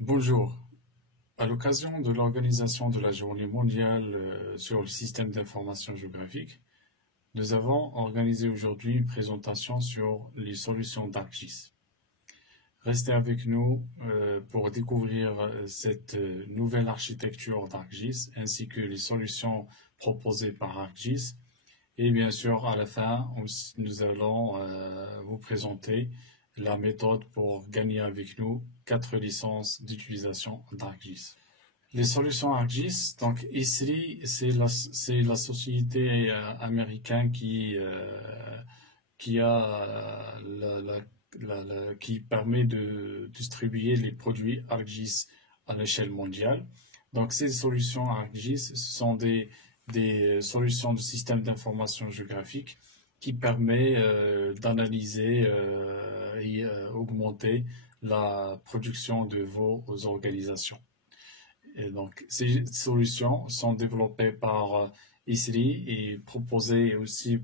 Bonjour. À l'occasion de l'organisation de la Journée mondiale sur le système d'information géographique, nous avons organisé aujourd'hui une présentation sur les solutions d'ArcGIS. Restez avec nous pour découvrir cette nouvelle architecture d'ArcGIS ainsi que les solutions proposées par ArcGIS. Et bien sûr, à la fin, nous allons vous présenter la méthode pour gagner avec nous 4 licences d'utilisation d'ArcGIS. Les solutions ArcGIS, donc ISRI, c'est la société américaine qui a qui permet de distribuer les produits ArcGIS à l'échelle mondiale. Donc ces solutions ArcGIS, ce sont des solutions de système d'information géographique qui permet d'analyser et augmenter la production de vos organisations. Et donc, ces solutions sont développées par ISRI et proposées aussi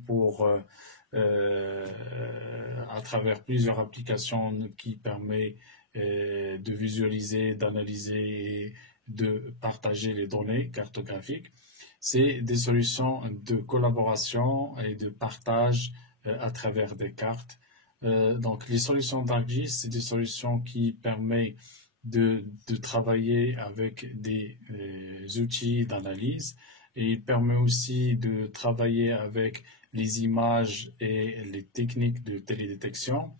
à travers plusieurs applications qui permettent de visualiser, d'analyser et de partager les données cartographiques. C'est des solutions de collaboration et de partage à travers des cartes. Donc, les solutions d'ArcGIS, c'est des solutions qui permettent de travailler avec des outils d'analyse et il permet aussi de travailler avec les images et les techniques de télédétection.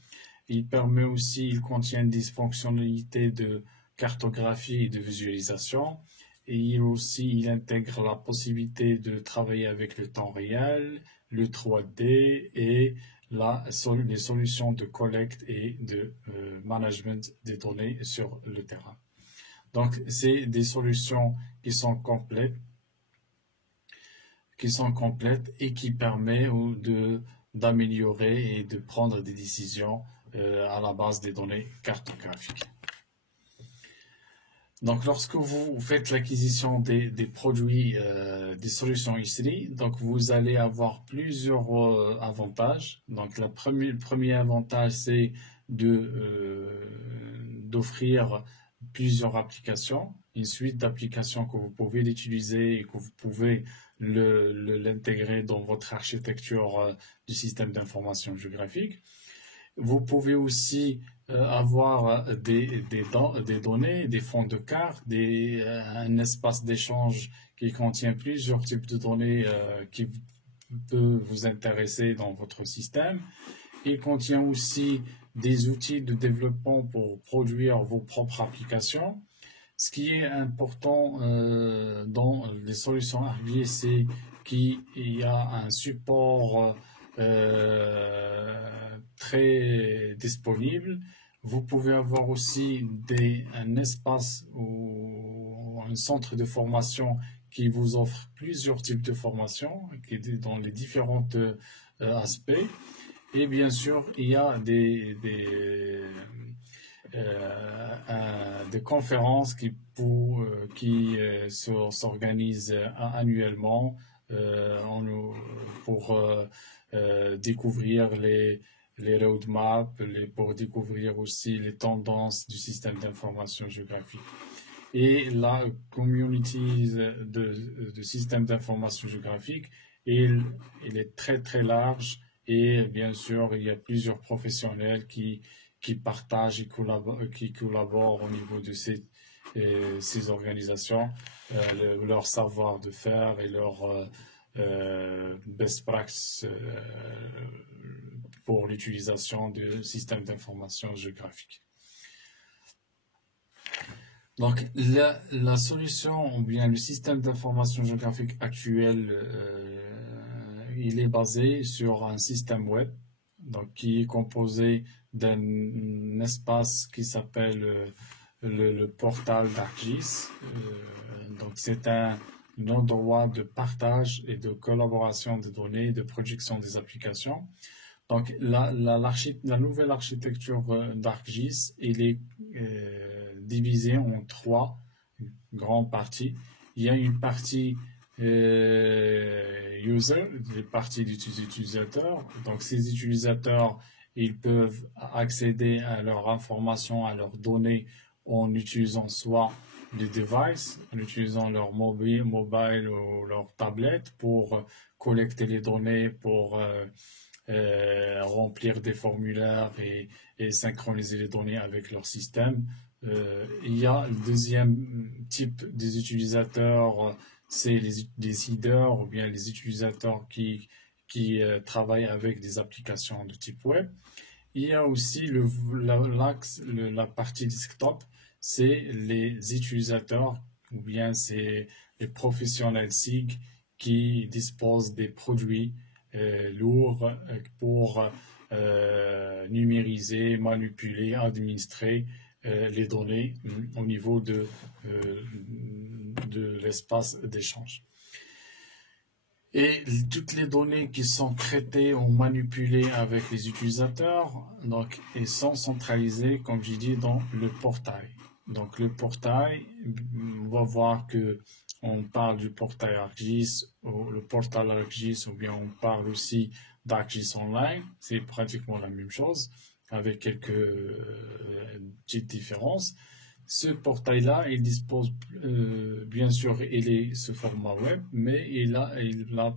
Il permet aussi, il contient des fonctionnalités de cartographie et de visualisation. Et il intègre la possibilité de travailler avec le temps réel, le 3D et les solutions de collecte et de management des données sur le terrain. Donc, c'est des solutions qui sont complètes et qui permettent d'améliorer et de prendre des décisions à la base des données cartographiques. Donc, lorsque vous faites l'acquisition des produits, des solutions ISRI, donc vous allez avoir plusieurs avantages. Donc, le premier avantage, c'est d'offrir plusieurs applications, une suite d'applications que vous pouvez utiliser et que vous pouvez l'intégrer dans votre architecture du système d'information géographique. Vous pouvez aussi avoir des données, des fonds de cartes, un espace d'échange qui contient plusieurs types de données qui peut vous intéresser dans votre système. Il contient aussi des outils de développement pour produire vos propres applications. Ce qui est important dans les solutions ArcGIS, c'est qu'il y a un support très disponible. Vous pouvez avoir aussi un espace ou un centre de formation qui vous offre plusieurs types de formations dans les différents aspects. Et bien sûr, il y a des conférences qui s'organisent annuellement pour découvrir les roadmaps, pour découvrir aussi les tendances du système d'information géographique. Et la community de système d'information géographique, il est très très large et bien sûr il y a plusieurs professionnels qui partagent et qui collaborent au niveau de ces organisations, leur savoir de faire et leur best practice pour l'utilisation du système d'information géographique. Donc, la solution, ou bien le système d'information géographique actuel, il est basé sur un système web, donc qui est composé d'un espace qui s'appelle le portal d'ArcGIS. Donc, c'est un endroit de partage et de collaboration des données, de projection des applications. Donc, la nouvelle architecture d'ArcGIS, elle est divisée en 3 grandes parties. Il y a une partie user, des parties des utilisateurs. Donc, ces utilisateurs, ils peuvent accéder à leurs informations, à leurs données en utilisant soit les devices, en utilisant leur mobile ou leur tablette pour collecter les données, pour remplir des formulaires et synchroniser les données avec leur système. Il y a le deuxième type des utilisateurs, c'est les seeders ou bien les utilisateurs qui travaillent avec des applications de type web. Il y a aussi la partie desktop, c'est les utilisateurs ou bien c'est les professionnels SIG qui disposent des produits lourds pour numériser, manipuler, administrer les données au niveau de l'espace d'échange. Et toutes les données qui sont traitées ou manipulées avec les utilisateurs, donc, elles sont centralisées, comme j'ai dit, dans le portail. Donc, le portail, on va voir que on parle du portail ArcGIS, ou le portail ArcGIS, ou bien on parle aussi d'ArcGIS Online. C'est pratiquement la même chose, avec quelques petites différences. Ce portail-là, il dispose, bien sûr, il est ce format web, mais il a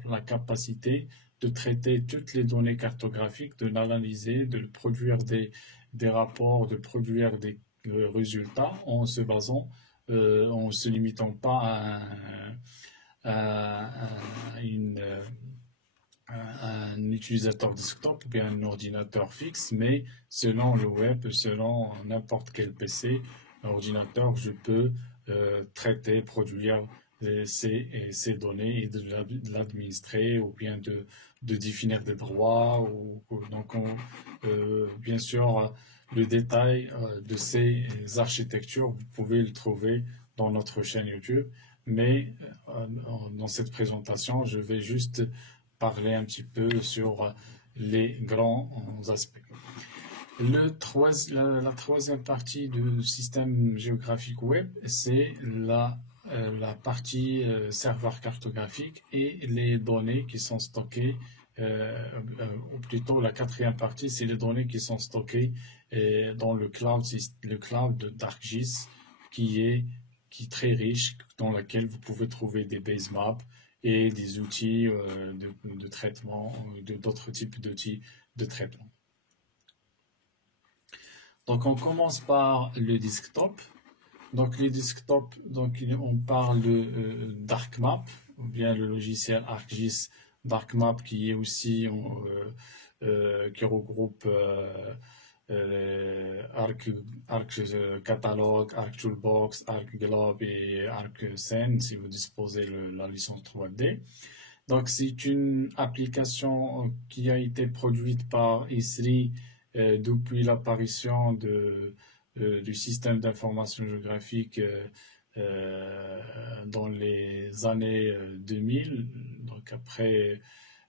la capacité de traiter toutes les données cartographiques, de l'analyser, de produire des rapports, de produire des résultats en se basant, en se limitant pas à un utilisateur desktop ou bien un ordinateur fixe, mais selon le web, selon n'importe quel PC, ordinateur, je peux traiter, produire ces données et de l'administrer ou bien de définir des droits. Donc, bien sûr, le détail de ces architectures, vous pouvez le trouver dans notre chaîne YouTube. Mais dans cette présentation, je vais juste parler un petit peu sur les grands aspects. La troisième partie du système géographique web, c'est la partie serveur cartographique et les données qui sont stockées, ou plutôt la quatrième partie, c'est les données qui sont stockées dans le cloud d'ArcGIS qui est très riche, dans lequel vous pouvez trouver des base maps et des outils de traitement, d'autres types d'outils de traitement. Donc, on commence par le desktop. Donc, les desktops, donc, on parle d'ArcMap, ou bien le logiciel ArcGIS d'ArcMap qui est aussi, qui regroupe Arc Catalogue, Arc Toolbox, Arc Globe et Arc Scene si vous disposez la licence 3D. Donc, c'est une application qui a été produite par Esri depuis l'apparition du système d'information géographique dans les années 2000, donc après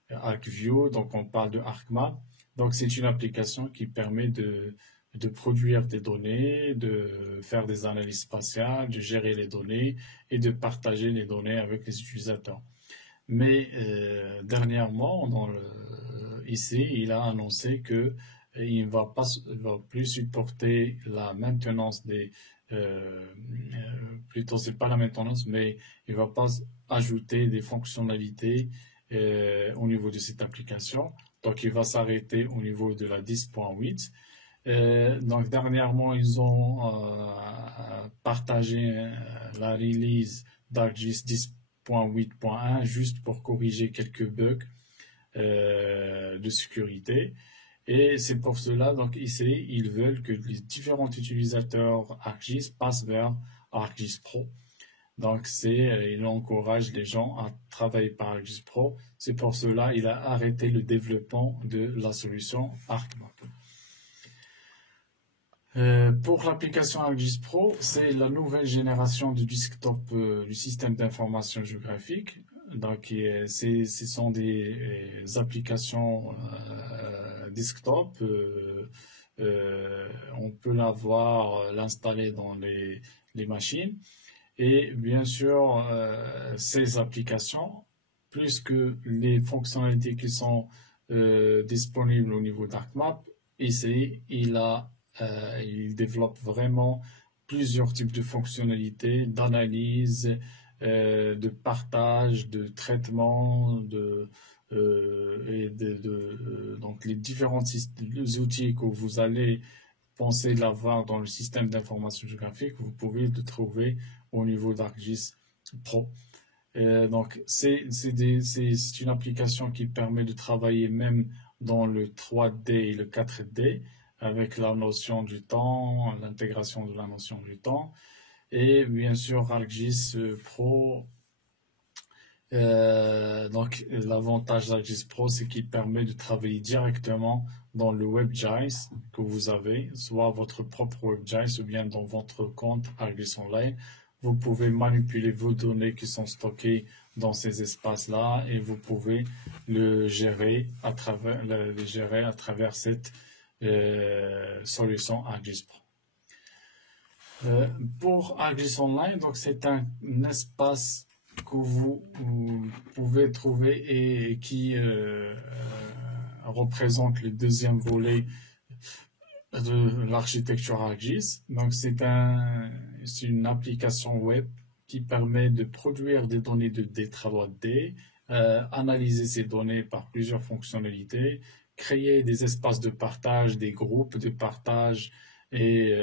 ArcView, donc on parle de ArcMap. Donc c'est une application qui permet de produire des données, de faire des analyses spatiales, de gérer les données et de partager les données avec les utilisateurs. Mais dernièrement, ici, il a annoncé que il ne va plus supporter la maintenance plutôt c'est pas la maintenance, mais il ne va pas ajouter des fonctionnalités au niveau de cette application. Donc il va s'arrêter au niveau de la 10.8. Donc dernièrement, ils ont partagé la release d'ArcGIS 10.8.1 juste pour corriger quelques bugs de sécurité. Et c'est pour cela, donc ici, ils veulent que les différents utilisateurs ArcGIS passent vers ArcGIS Pro. Donc, il encourage les gens à travailler par ArcGIS Pro. C'est pour cela qu'il a arrêté le développement de la solution ArcMap. Pour l'application ArcGIS Pro, c'est la nouvelle génération du desktop du système d'information géographique. Donc, ce sont des applications desktop. On peut l'installer dans les machines. Et bien sûr, ces applications, plus que les fonctionnalités qui sont disponibles au niveau d'ArcMap, ici, il développe vraiment plusieurs types de fonctionnalités, d'analyse, de partage, de traitement, donc les différents outils que vous allez penser l'avoir dans le système d'information géographique, vous pouvez le trouver au niveau d'ArcGIS Pro. Donc, c'est une application qui permet de travailler même dans le 3D et le 4D avec la notion du temps, l'intégration de la notion du temps. Et bien sûr, ArcGIS Pro, donc l'avantage d'ArcGIS Pro, c'est qu'il permet de travailler directement dans le WebGIS que vous avez, soit votre propre WebGIS ou bien dans votre compte ArcGIS Online. Vous pouvez manipuler vos données qui sont stockées dans ces espaces-là et vous pouvez le gérer à travers cette solution ArcGIS Pro. Pour ArcGIS Online, donc c'est un espace que vous pouvez trouver et qui représente le deuxième volet de l'architecture ArcGIS. Donc c'est une application web qui permet de produire des données de D3D, analyser ces données par plusieurs fonctionnalités, créer des espaces de partage, des groupes de partage et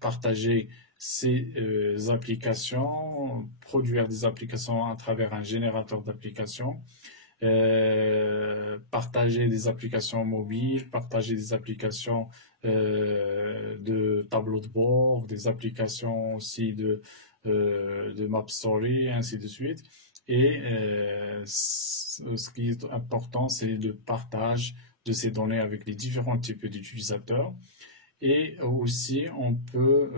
partager ces applications, produire des applications à travers un générateur d'applications, partager des applications mobiles, partager des applications de tableau de bord, des applications aussi de MapStory, ainsi de suite. Et ce qui est important, c'est le partage de ces données avec les différents types d'utilisateurs. Et aussi, on peut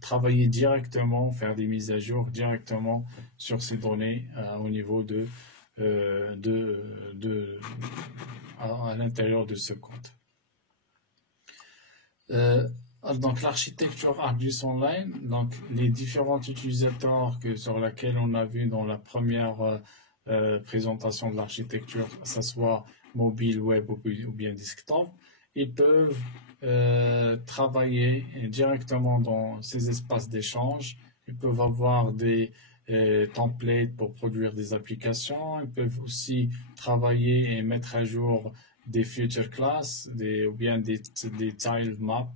travailler directement, faire des mises à jour directement sur ces données au niveau à l'intérieur de ce code. Donc l'architecture ArcGIS Online, donc les différents utilisateurs sur lesquels on a vu dans la première présentation de l'architecture, que ce soit mobile, web ou bien desktop, ils peuvent travailler directement dans ces espaces d'échange. Ils peuvent avoir des templates pour produire des applications. Ils peuvent aussi travailler et mettre à jour des feature classes ou bien des tile maps,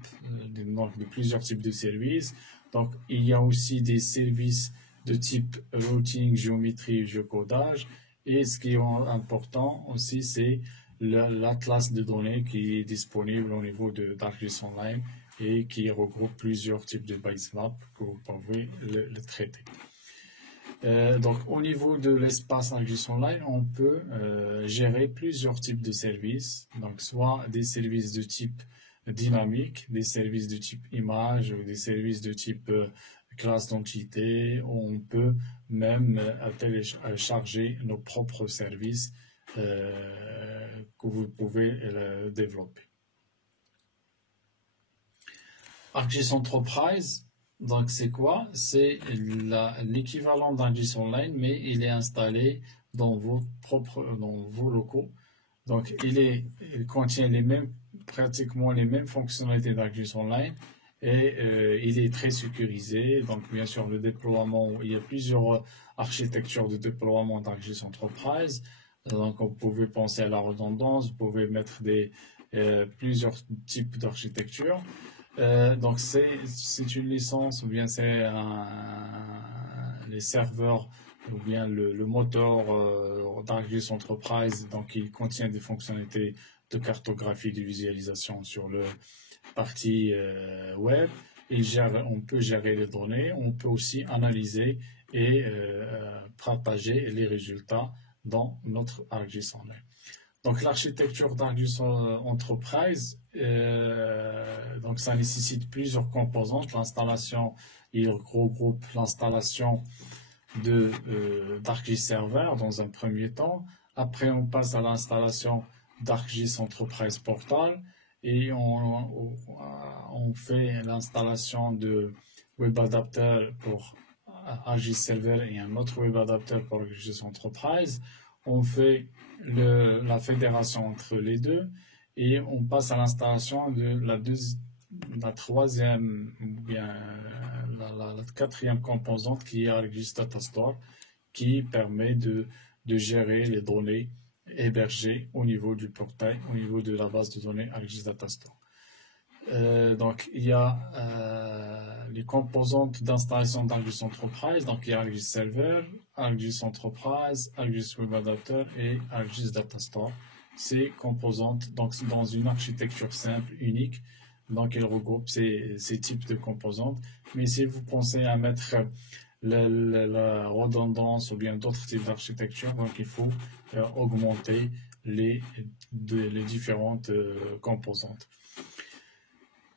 donc de plusieurs types de services. Donc, il y a aussi des services de type routing, géométrie, géocodage. Et ce qui est important aussi, c'est l'atlas de données qui est disponible au niveau d'ArcGIS Online et qui regroupe plusieurs types de base maps que vous pouvez le traiter. Donc, au niveau de l'espace ArcGIS Online, on peut gérer plusieurs types de services, donc soit des services de type dynamique, des services de type image, ou des services de type classe d'entité. On peut même télécharger nos propres services que vous pouvez développer. ArcGIS Enterprise, donc c'est quoi? C'est l'équivalent d'ArcGIS Online, mais il est installé dans vos locaux. Donc il contient pratiquement les mêmes fonctionnalités d'ArcGIS Online et il est très sécurisé. Donc bien sûr le déploiement, il y a plusieurs architectures de déploiement d'ArcGIS Enterprise. Donc vous pouvez penser à la redondance, vous pouvez mettre plusieurs types d'architecture. Donc c'est une licence ou bien c'est les serveurs ou bien le moteur d'ArcGIS Enterprise, donc il contient des fonctionnalités de cartographie, de visualisation sur le partie web. On peut gérer les données, on peut aussi analyser et partager les résultats dans notre ArcGIS Online. Donc l'architecture d'ArcGIS Enterprise, donc ça nécessite plusieurs composantes. L'installation, il regroupe l'installation d'ArcGIS Server dans un premier temps. Après, on passe à l'installation d'ArcGIS Enterprise Portal et on fait l'installation de WebAdapter pour ArcGIS Server et un autre WebAdapter pour ArcGIS Enterprise. On fait la fédération entre les deux et on passe à l'installation de la troisième, ou bien la quatrième composante qui est ArcGIS Data Store, qui permet de gérer les données hébergées au niveau du portail, au niveau de la base de données ArcGIS Data Store. Donc, il y a les composantes d'installation d'ArcGIS Enterprise. Donc, il y a ArcGIS Server, ArcGIS Enterprise, ArcGIS Web Adapter et ArcGIS Data Store. Ces composantes, donc, dans une architecture simple, unique, donc il regroupe ces types de composantes. Mais si vous pensez à mettre la redondance ou bien d'autres types d'architecture, donc il faut augmenter les différentes composantes.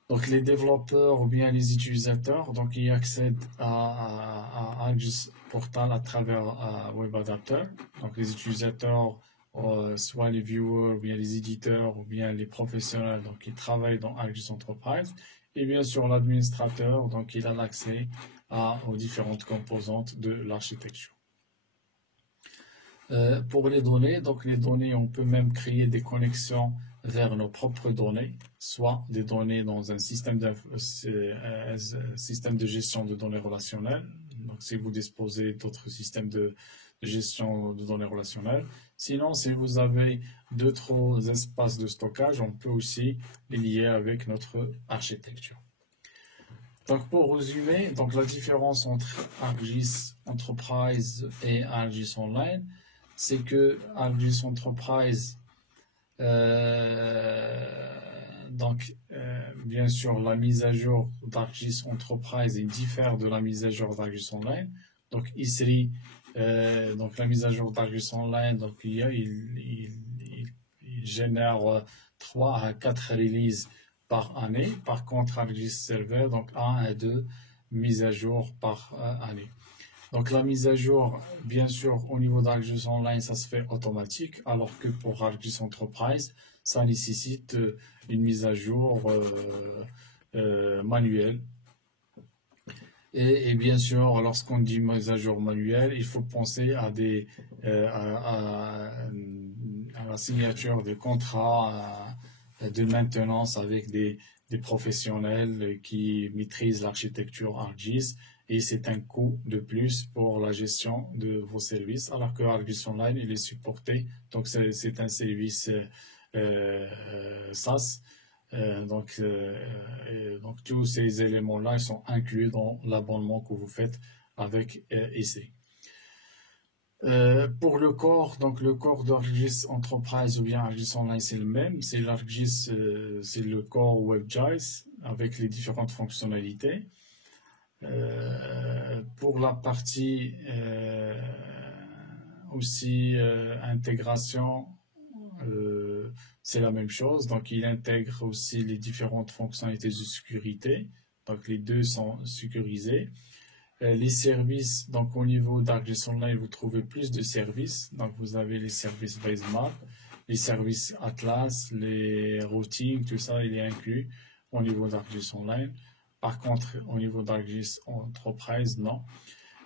Donc les développeurs ou bien les utilisateurs, donc ils accèdent à ArcGIS Portal à travers Web Adapter. Donc les utilisateurs, soit les viewers, ou bien les éditeurs, ou bien les professionnels, donc ils travaillent dans ArcGIS Enterprise. Et bien sûr l'administrateur, donc il a l'accès aux différentes composantes de l'architecture. Pour les données, donc les données, on peut même créer des connexions vers nos propres données, soit des données dans un système de gestion de données relationnelles. Donc, si vous disposez d'autres systèmes de gestion de données relationnelles. Sinon, si vous avez d'autres espaces de stockage, on peut aussi les lier avec notre architecture. Donc, pour résumer, donc la différence entre ArcGIS Enterprise et ArcGIS Online, c'est que ArcGIS Enterprise, bien sûr, la mise à jour d'ArcGIS Enterprise diffère de la mise à jour d'ArcGIS Online. Donc ici, donc la mise à jour d'ArcGIS Online, donc il génère 3 à 4 releases par année. Par contre, ArcGIS Server, donc 1 à 2 mises à jour par année. Donc la mise à jour, bien sûr, au niveau d'ArcGIS Online, ça se fait automatique, alors que pour ArcGIS Enterprise, ça nécessite une mise à jour manuelle. Et bien sûr, lorsqu'on dit mise à jour manuelle, il faut penser à la signature de contrats de maintenance avec des professionnels qui maîtrisent l'architecture ArcGIS. Et c'est un coût de plus pour la gestion de vos services, alors que ArcGIS Online, il est supporté. Donc, c'est un service SaaS. Donc, tous ces éléments-là sont inclus dans l'abonnement que vous faites avec EC. Pour le corps, donc le corps d'ArcGIS Enterprise ou bien ArcGIS Online, c'est le même. C'est l'ArcGIS, c'est le corps WebGIS avec les différentes fonctionnalités. Pour la partie aussi intégration, c'est la même chose. Donc, il intègre aussi les différentes fonctionnalités de sécurité. Donc, les deux sont sécurisés. Les services, donc au niveau d'ArcGIS Online, vous trouvez plus de services. Donc, vous avez les services BaseMap, les services Atlas, les routings, tout ça, il est inclus au niveau d'ArcGIS Online. Par contre, au niveau d'ArcGIS Enterprise, non.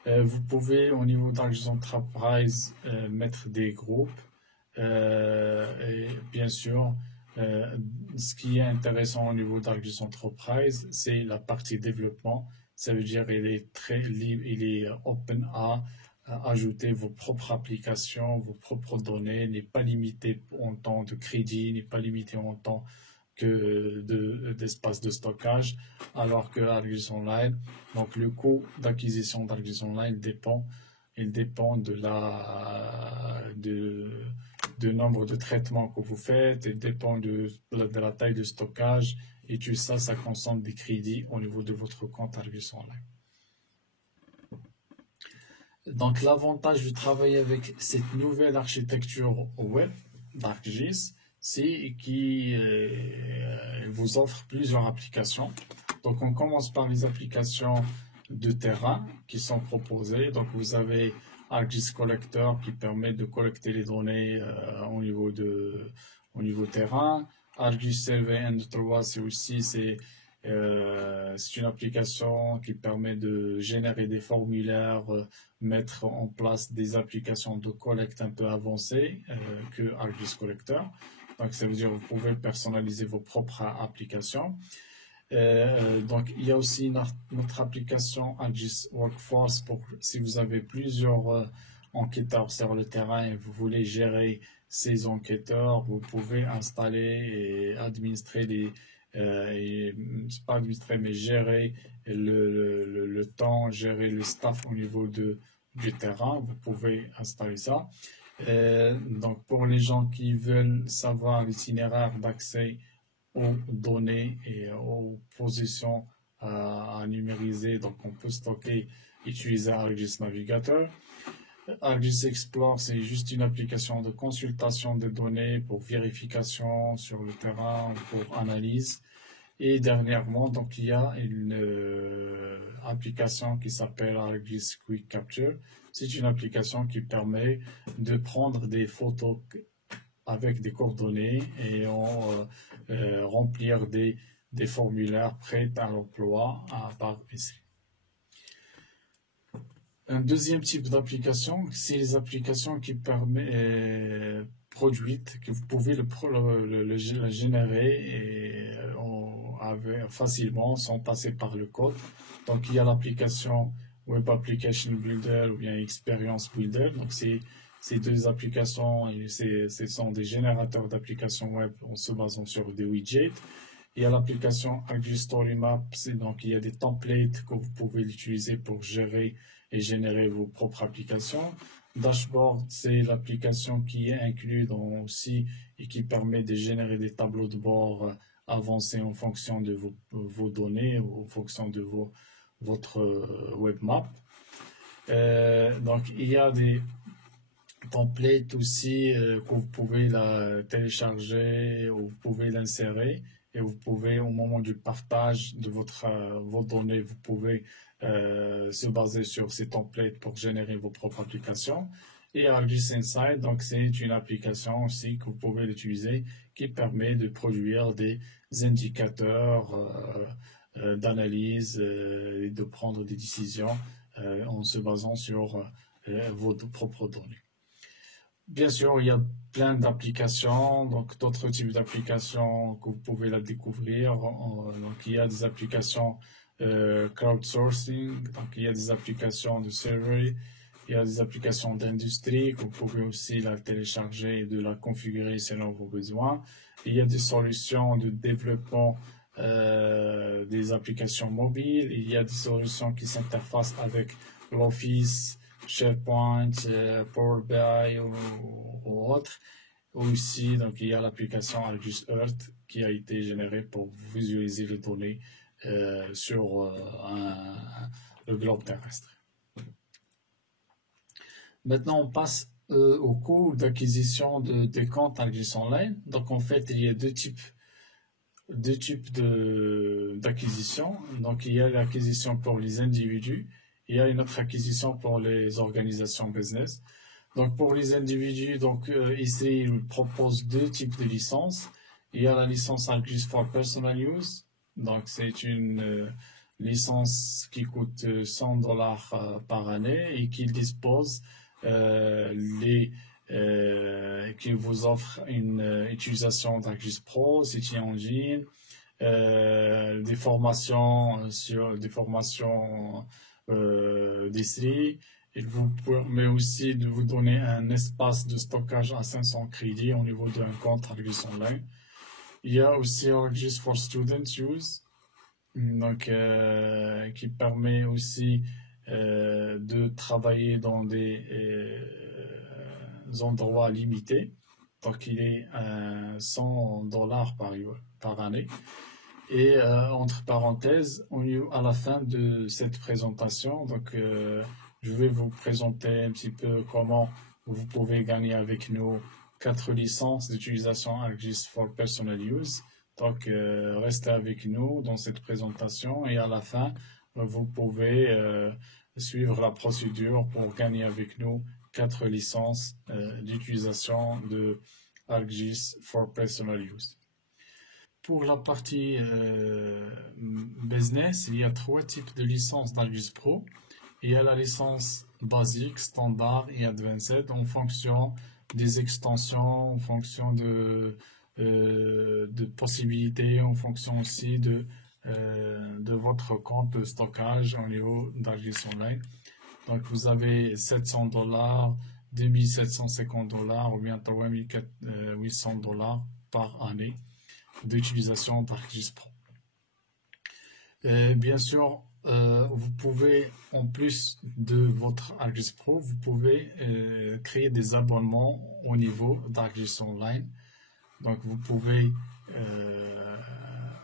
Vous pouvez, au niveau d'ArcGIS Enterprise, mettre des groupes. Et bien sûr, ce qui est intéressant au niveau d'ArcGIS Enterprise, c'est la partie développement. Ça veut dire qu'il est très libre, il est open à ajouter vos propres applications, vos propres données, n'est pas limité en temps de crédit, n'est pas limité en temps d'espace de stockage, alors que ArcGIS Online, donc le coût d'acquisition d'ArcGIS Online dépend de nombre de traitements que vous faites, il dépend de la taille de stockage, et tout ça, ça consomme des crédits au niveau de votre compte ArcGIS Online. Donc l'avantage de travailler avec cette nouvelle architecture web d'ArcGIS, c'est qu'il vous offre plusieurs applications. Donc on commence par les applications de terrain qui sont proposées. Donc vous avez ArcGIS Collector qui permet de collecter les données au niveau terrain. ArcGIS Survey N3, c'est une application qui permet de générer des formulaires, mettre en place des applications de collecte un peu avancées que ArcGIS Collector. Donc, ça veut dire que vous pouvez personnaliser vos propres applications. Donc, il y a aussi notre application ArcGIS Workforce pour si vous avez plusieurs enquêteurs sur le terrain et vous voulez gérer ces enquêteurs, vous pouvez installer et administrer pas administrer, mais gérer le temps, gérer le staff au niveau du terrain. Vous pouvez installer ça. Donc, pour les gens qui veulent savoir l'itinéraire d'accès aux données et aux positions à numériser. Donc, on peut stocker, utiliser ArcGIS Navigator. ArcGIS Explore, c'est juste une application de consultation des données pour vérification sur le terrain, pour analyse. Et dernièrement, donc, il y a une application qui s'appelle ArcGIS Quick Capture. C'est une application qui permet de prendre des photos avec des coordonnées et remplir des formulaires prêts à l'emploi par essai. Un deuxième type d'application, c'est les applications qui permettent produites, que vous pouvez la générer facilement sans passer par le code. Donc il y a l'application Web Application Builder ou bien Experience Builder. Donc ces deux applications, ce sont des générateurs d'applications web en se basant sur des widgets. Il y a l'application ArcGIS Story Map, donc il y a des templates que vous pouvez utiliser pour gérer et générer vos propres applications. Dashboard, c'est l'application qui est inclue aussi et qui permet de générer des tableaux de bord avancés en fonction de vos données, ou en fonction de votre web map. Donc il y a des templates aussi que vous pouvez la télécharger ou vous pouvez l'insérer et vous pouvez au moment du partage de vos données, vous pouvez se baser sur ces templates pour générer vos propres applications. Et ArcGIS Insight, donc c'est une application aussi que vous pouvez l'utiliser qui permet de produire des indicateurs d'analyse et de prendre des décisions en se basant sur vos propres données. Bien sûr, il y a plein d'applications, donc d'autres types d'applications que vous pouvez la découvrir. Donc, il y a des applications crowdsourcing, donc il y a des applications de survey, il y a des applications d'industrie que vous pouvez aussi la télécharger et de la configurer selon vos besoins. Il y a des solutions de développement des applications mobiles, il y a des solutions qui s'interfacent avec l'Office, SharePoint, Power BI ou autre. Aussi, donc, il y a l'application ArcGIS Earth qui a été générée pour visualiser les données sur le globe terrestre. Maintenant, on passe au coût d'acquisition des comptes ArcGIS Online. Donc, en fait, il y a deux types d'acquisition. Donc, il y a l'acquisition pour les individus. Il y a une autre acquisition pour les organisations business. Donc, pour les individus, donc, ici, il propose deux types de licences. Il y a la licence ArcGIS for Personal Use. Donc, c'est une licence qui coûte $100 par année et qui dispose qui vous offre une utilisation d'ArcGIS Pro, CityEngine, des formations d'ISRI. Il vous permet aussi de vous donner un espace de stockage à 500 crédits au niveau d'un compte ArcGIS Online. Il y a aussi ArcGIS for Student Use, donc, qui permet aussi de travailler dans des endroits limités. Donc, il est $100 par année. Et entre parenthèses, à la fin de cette présentation, donc je vais vous présenter un petit peu comment vous pouvez gagner avec nous 4 licences d'utilisation ArcGIS for Personal Use. Donc restez avec nous dans cette présentation et à la fin, vous pouvez suivre la procédure pour gagner avec nous 4 licences d'utilisation de ArcGIS for Personal Use. Pour la partie business, il y a 3 types de licences d'ArcGIS Pro. Il y a la licence basique, standard et advanced en fonction des extensions, en fonction de possibilités, en fonction aussi de de votre compte de stockage au niveau d'ArcGIS Online. Donc vous avez $700, $2750 ou bien $3800 par année d'utilisation d'ArcGIS Pro. Bien sûr, vous pouvez, en plus de votre ArcGIS Pro, vous pouvez créer des abonnements au niveau d'ArcGIS Online. Donc vous pouvez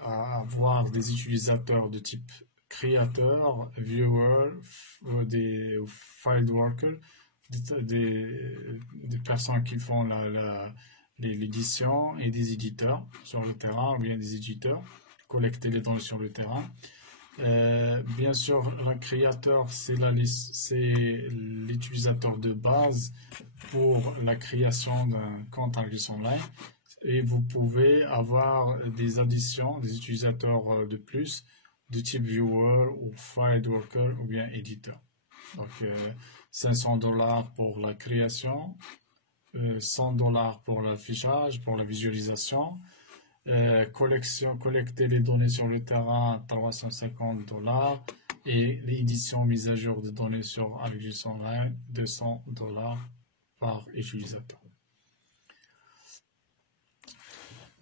avoir des utilisateurs de type créateur, viewer, des file worker, des personnes qui font l'édition et des éditeurs sur le terrain, ou bien des éditeurs, collecter les données sur le terrain. Bien sûr, un créateur, c'est l'utilisateur de base pour la création d'un compte ArcGIS Online. Et vous pouvez avoir des additions, des utilisateurs de plus, de type viewer ou file worker ou bien éditeur. Donc, $500 pour la création, $100 pour l'affichage, pour la visualisation. Collecter les données sur le terrain, $350, et l'édition mise à jour de données sur ArcGIS Online, $200 par utilisateur.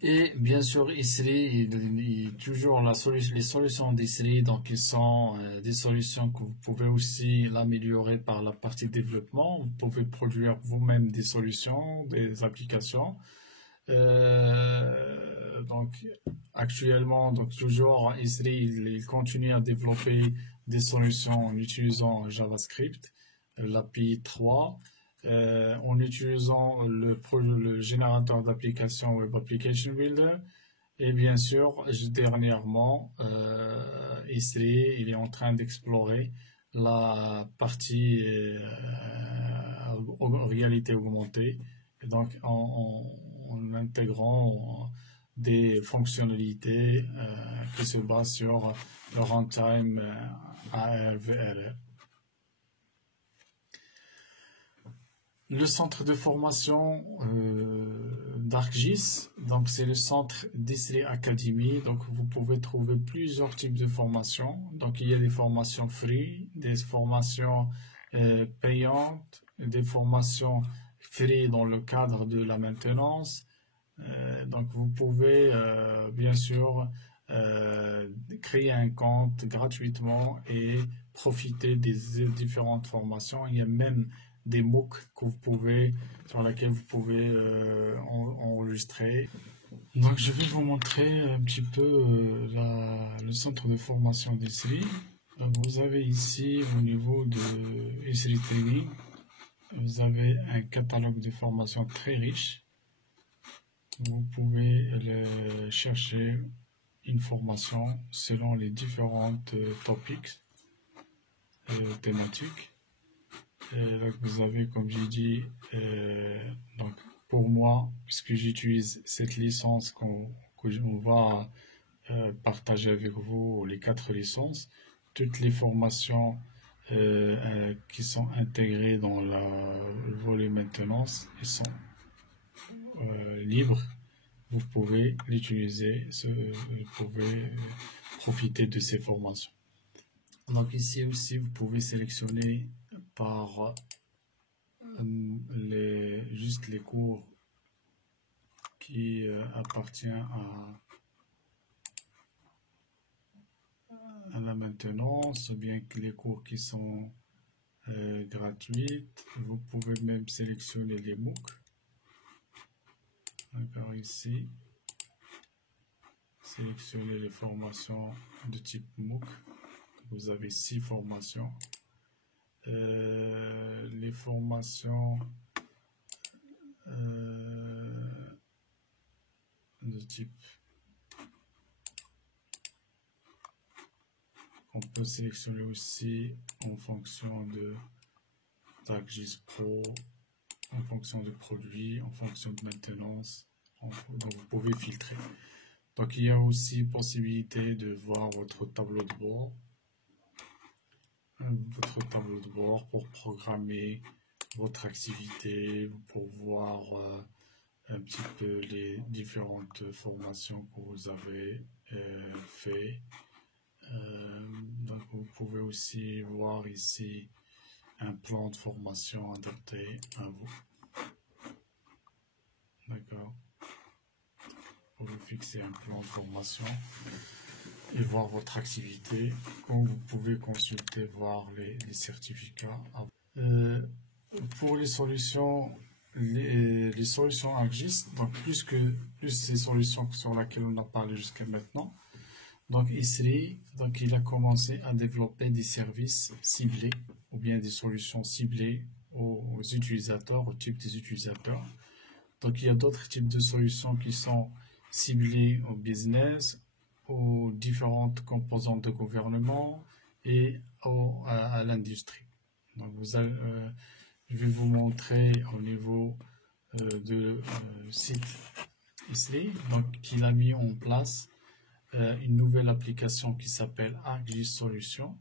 Et bien sûr, Esri, toujours les solutions d'Esri, donc ils sont des solutions que vous pouvez aussi l'améliorer par la partie développement. Vous pouvez produire vous-même des solutions, des applications. Donc actuellement, donc toujours Esri, il continue à développer des solutions en utilisant JavaScript, l'API 3. En utilisant le générateur d'applications Web Application Builder. Et bien sûr, dernièrement, Esri, il est en train d'explorer la partie réalité augmentée, et donc en intégrant des fonctionnalités qui se basent sur le runtime AR/VR. Le centre de formation d'ArcGIS, donc c'est le centre d'Esri Academy. Donc vous pouvez trouver plusieurs types de formations. Donc il y a des formations free, des formations payantes, des formations free dans le cadre de la maintenance. Donc vous pouvez bien sûr créer un compte gratuitement et profiter des différentes formations. Il y a même des MOOC sur lesquels vous pouvez enregistrer. Donc je vais vous montrer un petit peu le centre de formation d'Esri. Donc vous avez ici au niveau de Esri Training, vous avez un catalogue de formations très riche. Vous pouvez chercher une formation selon les différentes topics, thématiques. Donc vous avez, comme j'ai dit, donc pour moi, puisque j'utilise cette licence qu'on va partager avec vous, les 4 licences, toutes les formations qui sont intégrées dans le volet maintenance, elles sont libres. Vous pouvez l'utiliser, vous pouvez profiter de ces formations. Donc ici aussi, vous pouvez sélectionner par juste les cours qui appartiennent à la maintenance, ou bien que les cours qui sont gratuits. Vous pouvez même sélectionner les MOOC. D'accord, ici, sélectionnez les formations de type MOOC. Vous avez 6 formations. Les formations de type, on peut sélectionner aussi en fonction de ArcGIS Pro, en fonction de produits, en fonction de maintenance. Donc vous pouvez filtrer. Donc il y a aussi possibilité de voir votre tableau de bord. Pour programmer votre activité, pour voir un petit peu les différentes formations que vous avez fait. Donc vous pouvez aussi voir ici un plan de formation adapté à vous. D'accord. Pour vous fixer un plan de formation et voir votre activité. Comme vous pouvez consulter, voir les certificats. Pour les solutions ArcGIS, donc plus ces solutions sur lesquelles on a parlé jusqu'à maintenant. Donc ici, donc il a commencé à développer des services ciblés ou bien des solutions ciblées aux utilisateurs, au type des utilisateurs. Donc il y a d'autres types de solutions qui sont ciblées au business, aux différentes composantes de gouvernement et à l'industrie. Donc je vais vous montrer au niveau de site ici, donc qu'il a mis en place une nouvelle application qui s'appelle ArcGIS Solutions.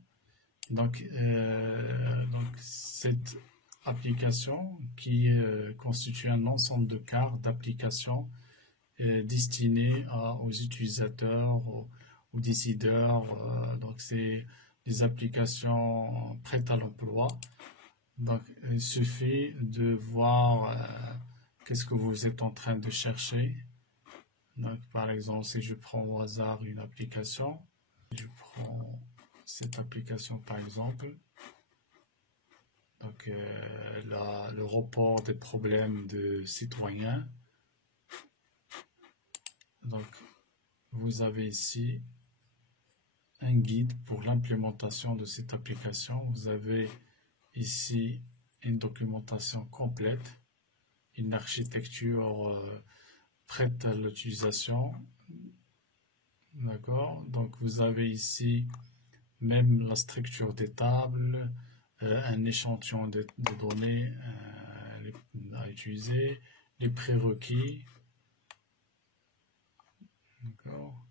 Donc cette application qui constitue un ensemble de cartes d'applications destinées aux utilisateurs, aux décideurs. Donc c'est des applications prêtes à l'emploi. Donc il suffit de voir qu'est-ce que vous êtes en train de chercher. Donc, par exemple, si je prends au hasard une application, je prends cette application par exemple, donc le report des problèmes de citoyens. Donc vous avez ici un guide pour l'implémentation de cette application. Vous avez ici une documentation complète, une architecture prête à l'utilisation. D'accord, donc vous avez ici même la structure des tables, un échantillon de données à utiliser, les prérequis. D'accord.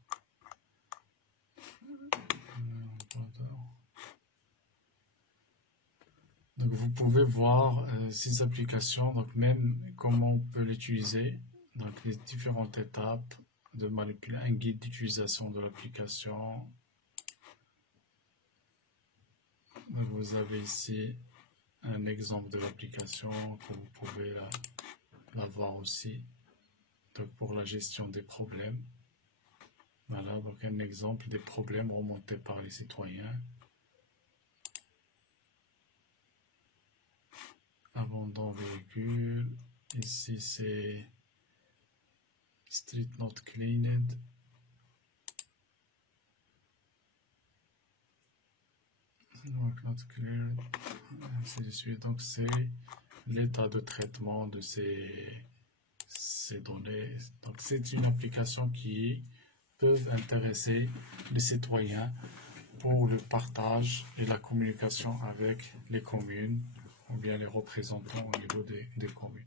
Donc vous pouvez voir ces applications, donc même comment on peut l'utiliser, donc les différentes étapes de manipuler, un guide d'utilisation de l'application. Vous avez ici un exemple de l'application que vous pouvez la voir aussi, donc pour la gestion des problèmes. Voilà, donc un exemple des problèmes remontés par les citoyens. Abandon véhicule, ici c'est street not cleaned. Not cleared, ainsi de suite. Donc c'est l'état de traitement de ces données. Donc c'est une application qui peut intéresser les citoyens pour le partage et la communication avec les communes ou bien les représentants au niveau des communes.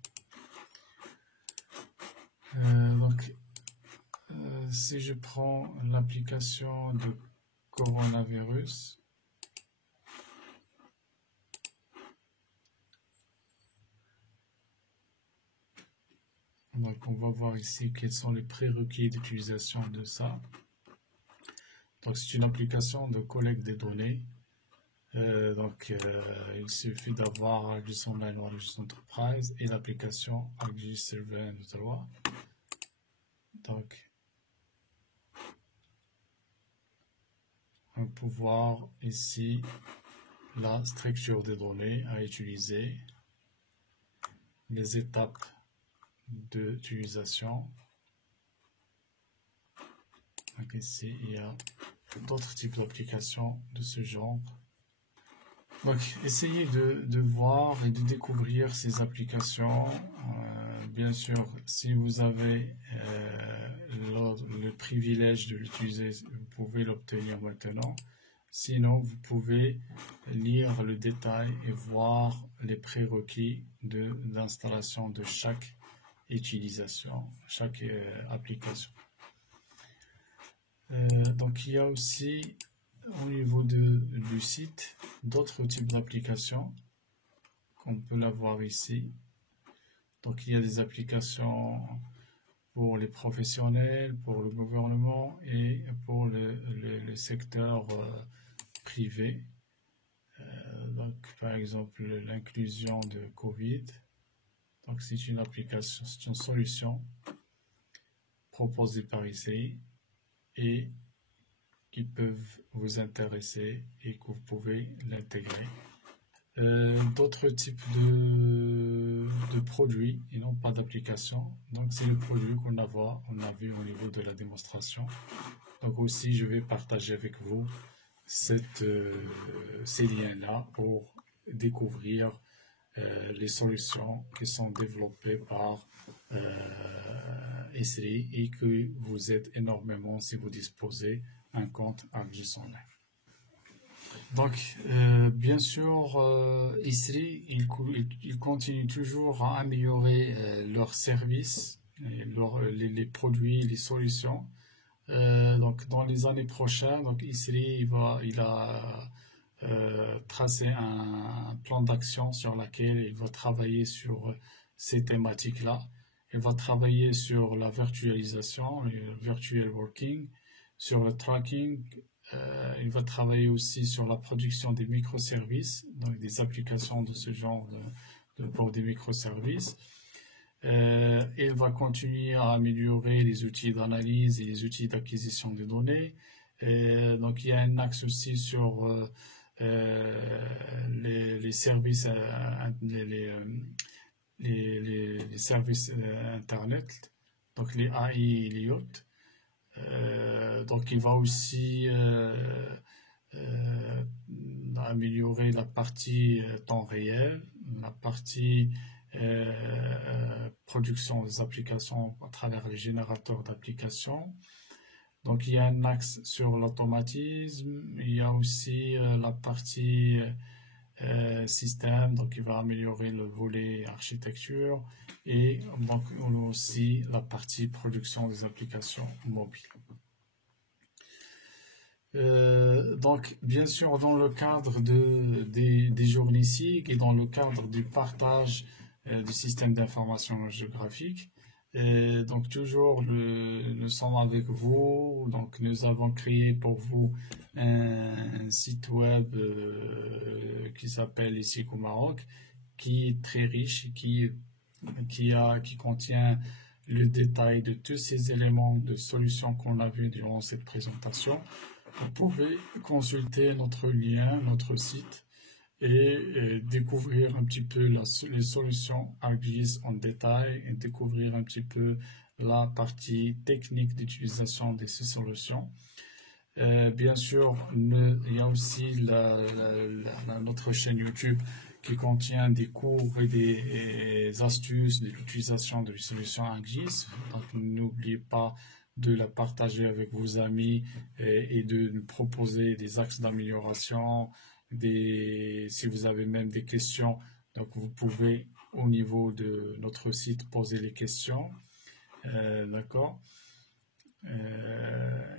Si je prends l'application de coronavirus, donc on va voir ici quels sont les prérequis d'utilisation de ça. Donc c'est une application de collecte des données. Il suffit d'avoir ArcGIS Online ou ArcGIS Enterprise et l'application ArcGIS Surveillance de droit. Donc on peut voir ici la structure des données à utiliser, les étapes d'utilisation. Donc ici il y a d'autres types d'applications de ce genre. Donc essayez de voir et de découvrir ces applications. Bien sûr, si vous avez le privilège de l'utiliser, vous pouvez l'obtenir maintenant. Sinon, vous pouvez lire le détail et voir les prérequis de l'installation de chaque utilisation, chaque application. Donc il y a aussi au niveau du site d'autres types d'applications qu'on peut la voir ici. Donc il y a des applications pour les professionnels, pour le gouvernement et pour le secteur privé. Donc, par exemple, l'inclusion de Covid. Donc, c'est une application, c'est une solution proposée par ICRI et qui peuvent vous intéresser et que vous pouvez l'intégrer. D'autres types de produits et non pas d'applications. Donc, c'est le produit on a vu au niveau de la démonstration. Donc, aussi, je vais partager avec vous ces liens-là pour découvrir les solutions qui sont développées par ICRI et que vous aident énormément si vous disposez d'un compte ArcGIS Online. Donc, bien sûr, ICRI, il continue toujours à améliorer leurs services, les produits, les solutions. Donc, dans les années prochaines, donc ICRI, il a tracé un plan d'action sur lequel il va travailler sur ces thématiques-là. Il va travailler sur la virtualisation, le virtual working, sur le tracking. Il va travailler aussi sur la production des microservices, donc des applications de ce genre pour des microservices. Il va continuer à améliorer les outils d'analyse et les outils d'acquisition de données. Donc, il y a un axe aussi sur les services, les services Internet, donc les AI et les IoT. Donc, il va aussi améliorer la partie temps réel, la partie production des applications à travers les générateurs d'applications. Donc, il y a un axe sur l'automatisme, il y a aussi la partie système, donc il va améliorer le volet architecture et donc on a aussi la partie production des applications mobiles. Donc, bien sûr, dans le cadre des journées SIG et dans le cadre du partage du système d'information géographique, donc toujours nous sommes avec vous. Donc, nous avons créé pour vous un site web qui s'appelle ICIG au Maroc, qui est très riche, qui contient le détail de tous ces éléments de solutions qu'on a vus durant cette présentation. Vous pouvez consulter notre lien, notre site et découvrir un petit peu les solutions ArcGIS en détail et découvrir un petit peu la partie technique d'utilisation de ces solutions. Bien sûr, il y a aussi notre chaîne YouTube qui contient des cours et des astuces de l'utilisation de solutions ArcGIS. Donc, n'oubliez pas de la partager avec vos amis et de nous proposer des axes d'amélioration. Si vous avez même des questions, donc vous pouvez au niveau de notre site poser les questions. D'accord.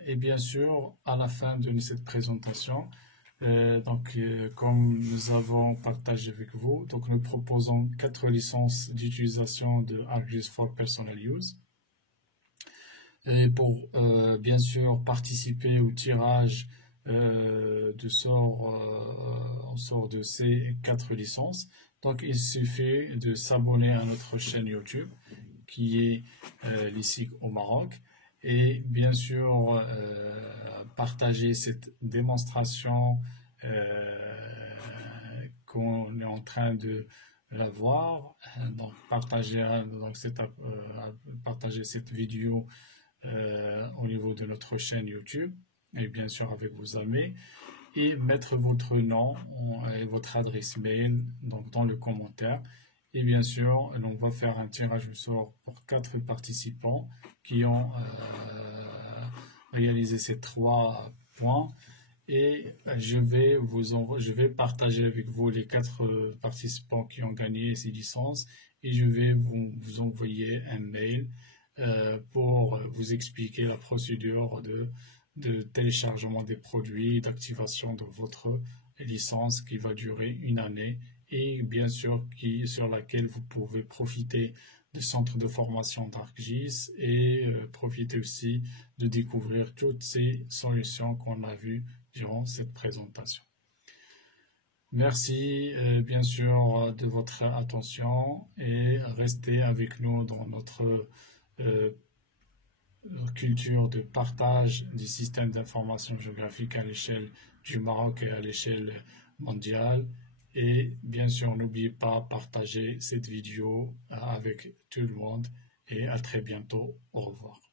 Et bien sûr, à la fin de cette présentation, comme nous avons partagé avec vous, donc nous proposons 4 licences d'utilisation de ArcGIS for Personal Use. Et pour bien sûr participer au tirage on sort de ces 4 licences. Donc il suffit de s'abonner à notre chaîne YouTube qui est l'ICIG au Maroc et bien sûr partager cette démonstration qu'on est en train de l'avoir. Donc partager cette vidéo au niveau de notre chaîne YouTube et bien sûr avec vos amis et mettre votre nom et votre adresse mail donc dans le commentaire et bien sûr on va faire un tirage au sort pour 4 participants qui ont réalisé ces 3 points et je vais partager avec vous les 4 participants qui ont gagné ces licences et je vais vous envoyer un mail pour vous expliquer la procédure de téléchargement des produits, d'activation de votre licence qui va durer 1 année et bien sûr sur laquelle vous pouvez profiter le centre de formation d'ArcGIS et profiter aussi de découvrir toutes ces solutions qu'on a vues durant cette présentation. Merci bien sûr de votre attention et restez avec nous dans notre culture de partage des systèmes d'information géographique à l'échelle du Maroc et à l'échelle mondiale. Et bien sûr, n'oubliez pas de partager cette vidéo avec tout le monde et à très bientôt. Au revoir.